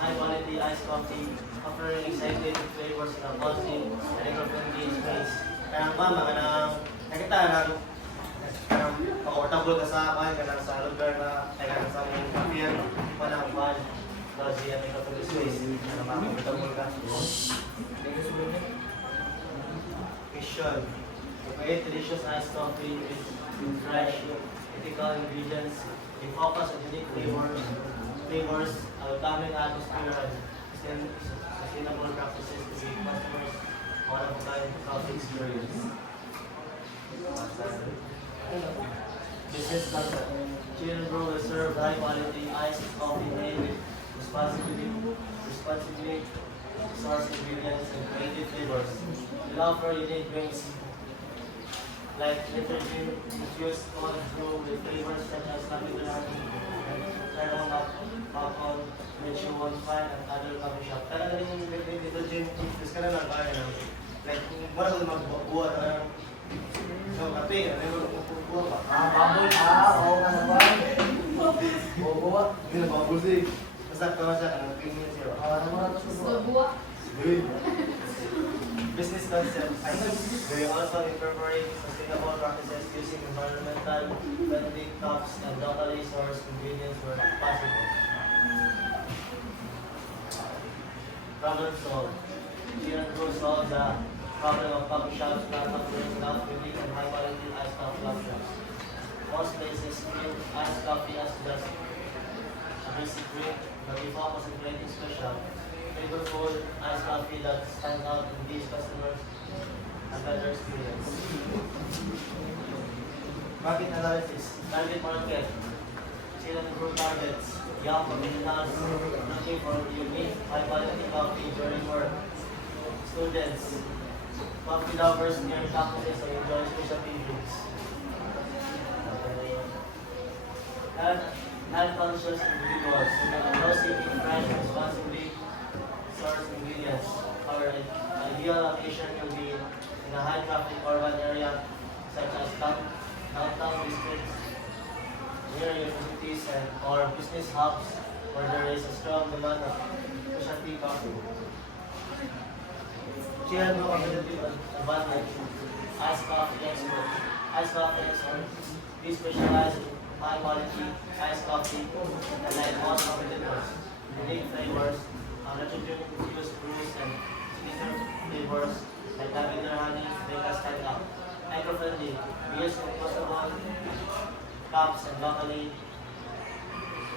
high quality iced coffee, offering exciting flavors in a positive and eco-friendly space. Kaya mama, nakita ng comfortable ka sa akin, kanang sa lugar na kailangan sa mong kapiyan, panang ban, logi at eco-friendly space. Kaya comfortable ka. Mission. To create delicious iced coffee with fresh, ethical ingredients, we focus on unique flavors, welcoming atmosphere, and sustainable practices to give customers one-of-a-kind coffee experience. Business concept. Chill Brew will serve high-quality iced coffee made with responsibly sourced ingredients and creative flavors. We offer unique drinks like liturgy, infused cold brew with flavors such as lavender honey, caramel popcorn, which you won't find at other coffee shop. Talaga rin yung liturgy, infused ka na lang ba yan? Like, wala ko magbubuhat na so, kape, ano yung magbubuhat ba? Baboy, oo nga naman. Bubuhat? Hindi na bubbles eh. Basta ka siya, ano, 3 minutes zero. Naman ito sa buwa. Business concept. They also incorporate sustainable practices using environmental friendly cups and locally sourced ingredients where possible. Problem solved. Here and Brew solves the problem of coffee shops not offering enough unique and high quality iced coffee options. Most places treat iced coffee as just a basic drink, but we focus on creating special, flavorful iced coffee that stand out and gives customers a better experience. Market analysis. Target market. Chill and Brew targets. Young professionals looking for unique, high quality coffee during work. Students. Coffee lovers near campuses who enjoy specialty drinks. Health-conscious individuals. Those seeking fresh, responsibly sourced ingredients. Our ideal location will be in a high-traffic urban area such as downtown districts, near universities or business hubs where there is a strong demand of specialty coffee. Chill Brew competitive advantage. Iced coffee experts. Iced coffee experts. We specialize in high quality iced coffee and like most competitors. Unique flavors, infused brews and signature flavors like lavender honey make us stand out. Eco-friendly. We use compostable cups and locally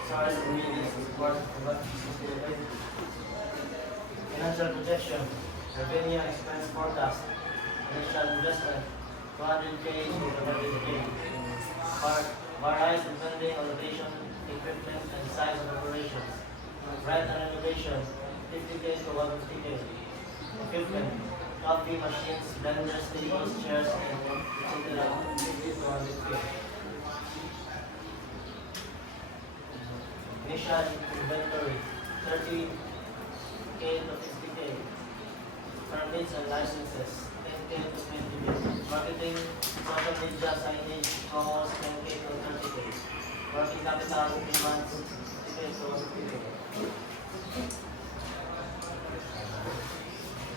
sourced ingredients to support sustainability. Financial projection. Revenue and expense forecast. Initial investment. 200K to 200K. Varies depending on location, equipment, and size of operations. Rent and renovation. 50K to 150K. Equipment. Coffee machines, blenders, tables, chairs, and etc. 50 to 100K. Initial inventory. 30K to 50K. Permits and licenses, 10K to 20K. Marketing, social media, signage, promos, 10K to 30K. Working capital, 3 months, 60K to 50K.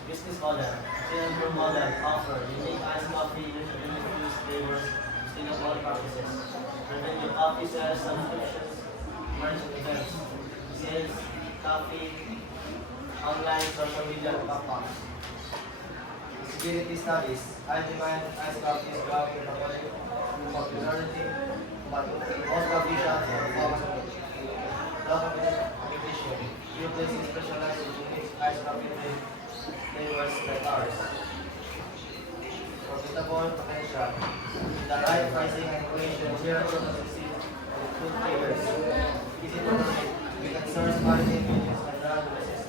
Business model, Chill and Brew model, offer unique iced coffee, infused flavors, sustainable practices. Revenue, coffee sales, subscriptions, merch and events. Sales, coffee, online, social media, platforms. Feasibility studies. High demand iced coffee is growing in popularity, but most coffee shops are focused on low competition. Few places specialize in unique iced coffee flavors like ours. Profitable potential. With the right pricing and equation, zero to succeed with good flavors. Easy to operate. We can source quality ingredients and run the business.